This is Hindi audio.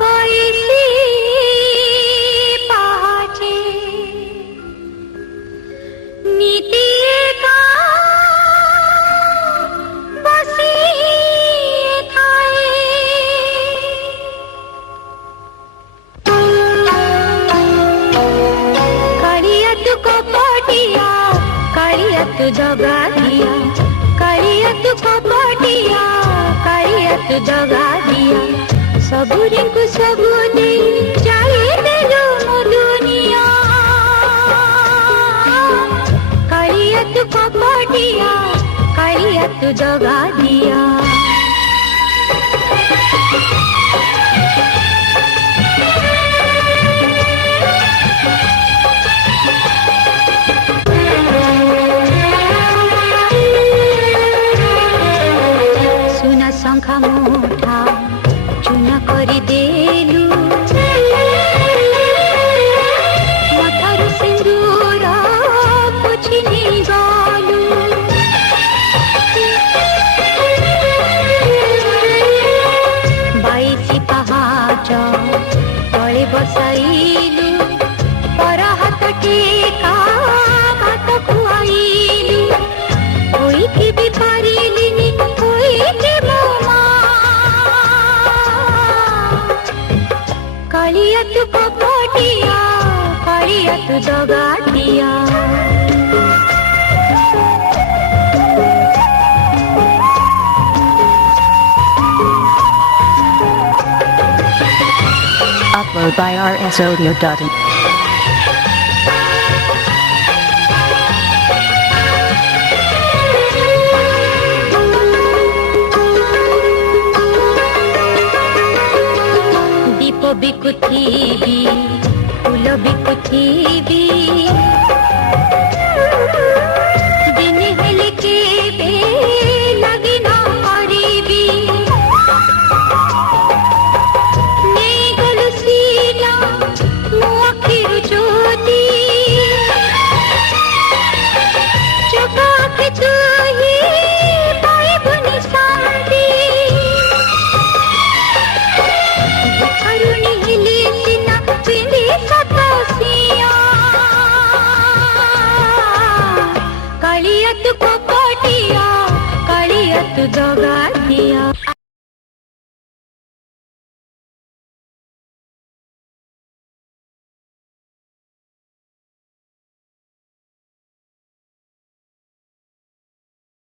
बाईसी पहाचे नीति का बसी थाए कालियत को पटिया कालियत जगा दिया कालियत को पटिया कालियत जगा दिया सबुरी को सबु दे जाए देलो मो दुनिया कालियत को पटिया कालियत जगा दिया सुना शंखा मुठा चुना करी देलु मथारू सिंदूर पोछि नहीं गलु बाईसी पहाच तले बसाइलु पर हाथ टेका भात खुआइलु कोई की भी पारिलिनी कोई की मोमा कालियत को पटिया कालियत जगा दिया Upload by rsaudio.in. दीप बिकुथीबी फूल बिकुथीबी दिन हेले केबे लगी न करीबी नहीं गलु सीना मो आखिरु ज्योति चोख आँखे तुही पाइबुनि शांति करुणी हिली सिना पिंदी सतसिया कालियत को पटिया कालियत जगा